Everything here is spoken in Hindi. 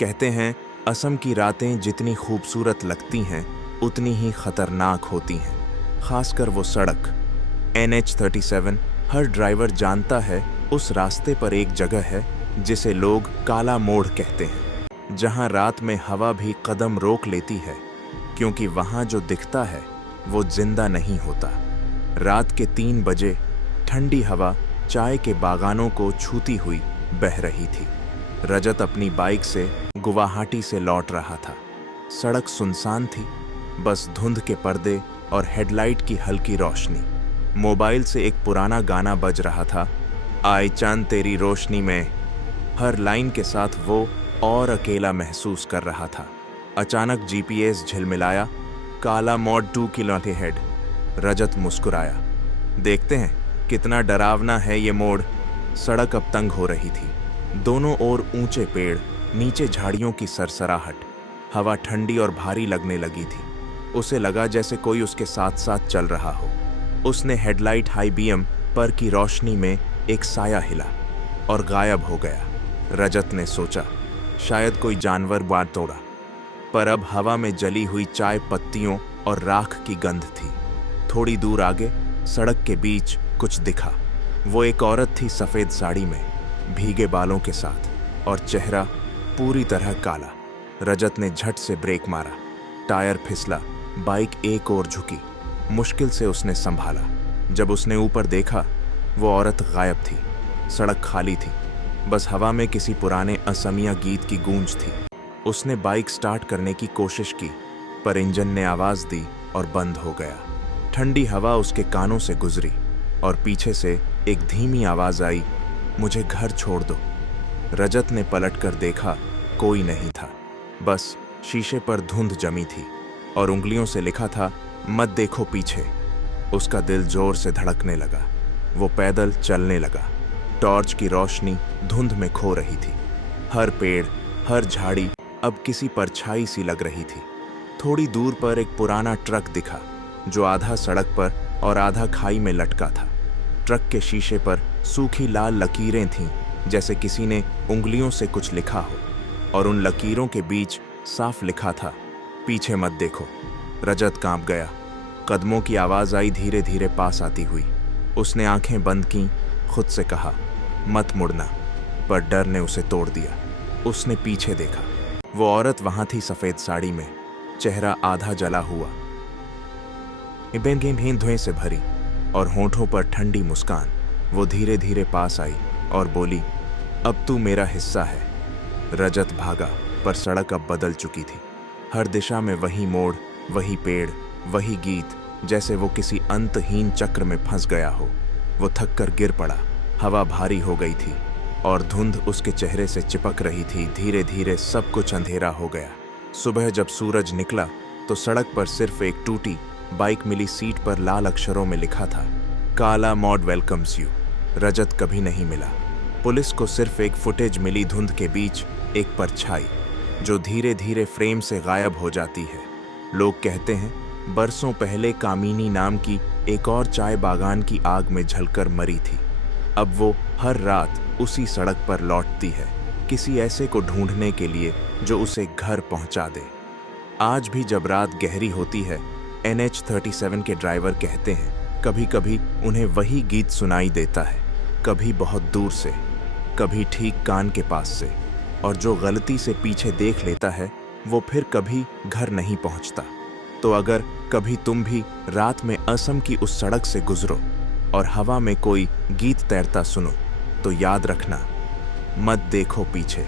कहते हैं असम की रातें जितनी खूबसूरत लगती हैं उतनी ही खतरनाक होती हैं, खासकर वो सड़क NH-37। हर ड्राइवर जानता है उस रास्ते पर एक जगह है जिसे लोग काला मोड़ कहते हैं, जहां रात में हवा भी कदम रोक लेती है, क्योंकि वहां जो दिखता है वो जिंदा नहीं होता। रात के 3 बजे ठंडी हवा चाय के बागानों को छूती हुई बह रही थी। रजत अपनी बाइक से गुवाहाटी से लौट रहा था। सड़क सुनसान थी, बस धुंध के पर्दे और हेडलाइट की हल्की रोशनी। मोबाइल से एक पुराना गाना बज रहा था, आए चांद तेरी रोशनी में। हर लाइन के साथ वो और अकेला महसूस कर रहा था। अचानक GPS झिलमिलाया, काला मोड़ 2 किलोमीटर हेड। रजत मुस्कुराया, देखते हैं कितना डरावना है ये मोड़। सड़क अब तंग हो रही थी, दोनों ओर ऊंचे पेड़, नीचे झाड़ियों की सरसराहट। हवा ठंडी और भारी लगने लगी थी। उसे लगा जैसे कोई उसके साथ साथ चल रहा हो। उसने हेडलाइट हाई बीम पर की रोशनी में एक साया हिला और गायब हो गया। रजत ने सोचा शायद कोई जानवर बात तोड़ा, पर अब हवा में जली हुई चाय पत्तियों और राख की गंध थी। थोड़ी दूर आगे सड़क के बीच कुछ दिखा। वो एक औरत थी सफेद साड़ी में, भीगे बालों के साथ, और चेहरा पूरी तरह काला। रजत ने झट से ब्रेक मारा, टायर फिसला, बाइक एक ओर झुकी। मुश्किल से उसने संभाला। जब उसने ऊपर देखा, वो औरत गायब थी। सड़क खाली थी, बस हवा में किसी पुराने असमिया गीत की गूंज थी। उसने बाइक स्टार्ट करने की कोशिश की, पर इंजन ने आवाज दी और बंद हो गया। ठंडी हवा उसके कानों से गुजरी और पीछे से एक धीमी आवाज आई, मुझे घर छोड़ दो। रजत ने पलटकर देखा, कोई नहीं था, बस शीशे पर धुंध जमी थी और उंगलियों से लिखा था, मत देखो पीछे। उसका दिल जोर से धड़कने लगा। वो पैदल चलने लगा। टॉर्च की रोशनी धुंध में खो रही थी। हर पेड़, हर झाड़ी अब किसी परछाई सी लग रही थी। थोड़ी दूर पर एक पुराना ट्रक दिखा, जो आधा सड़क पर और आधा खाई में लटका था। ट्रक के शीशे पर सूखी लाल लकीरें थीं, जैसे किसी ने उंगलियों से कुछ लिखा हो, और उन लकीरों के बीच साफ लिखा था, पीछे मत देखो। रजत कांप गया। कदमों की आवाज आई धीरे धीरे पास आती हुई। उसने आंखें बंद कीं, खुद से कहा, मत मुड़ना, पर डर ने उसे तोड़ दिया। उसने पीछे देखा। वो औरत वहां थी सफेद साड़ी में, चेहरा आधा जला हुआ, धुएं से भरी, और होठों पर ठंडी मुस्कान। वो धीरे धीरे पास आई और बोली, अब तू मेरा हिस्सा है। रजत भागा, पर सड़क अब बदल चुकी थी। हर दिशा में वही मोड़, वही पेड़, वही गीत, जैसे वो किसी अंतहीन चक्र में फंस गया हो। वो थक कर गिर पड़ा। हवा भारी हो गई थी और धुंध उसके चेहरे से चिपक रही थी। धीरे धीरे सब कुछ अंधेरा हो गया। सुबह जब सूरज निकला तो सड़क पर सिर्फ एक टूटी बाइक मिली। सीट पर लाल अक्षरों में लिखा था, काला मोड़ वेलकम्स यू। रजत कभी नहीं मिला। पुलिस को सिर्फ एक फुटेज मिली, धुंध के बीच एक परछाई जो धीरे धीरे फ्रेम से गायब हो जाती है। लोग कहते हैं बरसों पहले कामिनी नाम की एक और चाय बागान की आग में जलकर मरी थी। अब वो हर रात उसी सड़क पर लौटती है, किसी ऐसे को ढूंढने के लिए जो उसे घर पहुंचा दे। आज भी जब रात गहरी होती है, NH-37 के ड्राइवर कहते हैं कभी कभी उन्हें वही गीत सुनाई देता है, कभी बहुत दूर से, कभी ठीक कान के पास से, और जो गलती से पीछे देख लेता है वो फिर कभी घर नहीं पहुंचता। तो अगर कभी तुम भी रात में असम की उस सड़क से गुजरो और हवा में कोई गीत तैरता सुनो, तो याद रखना, मत देखो पीछे।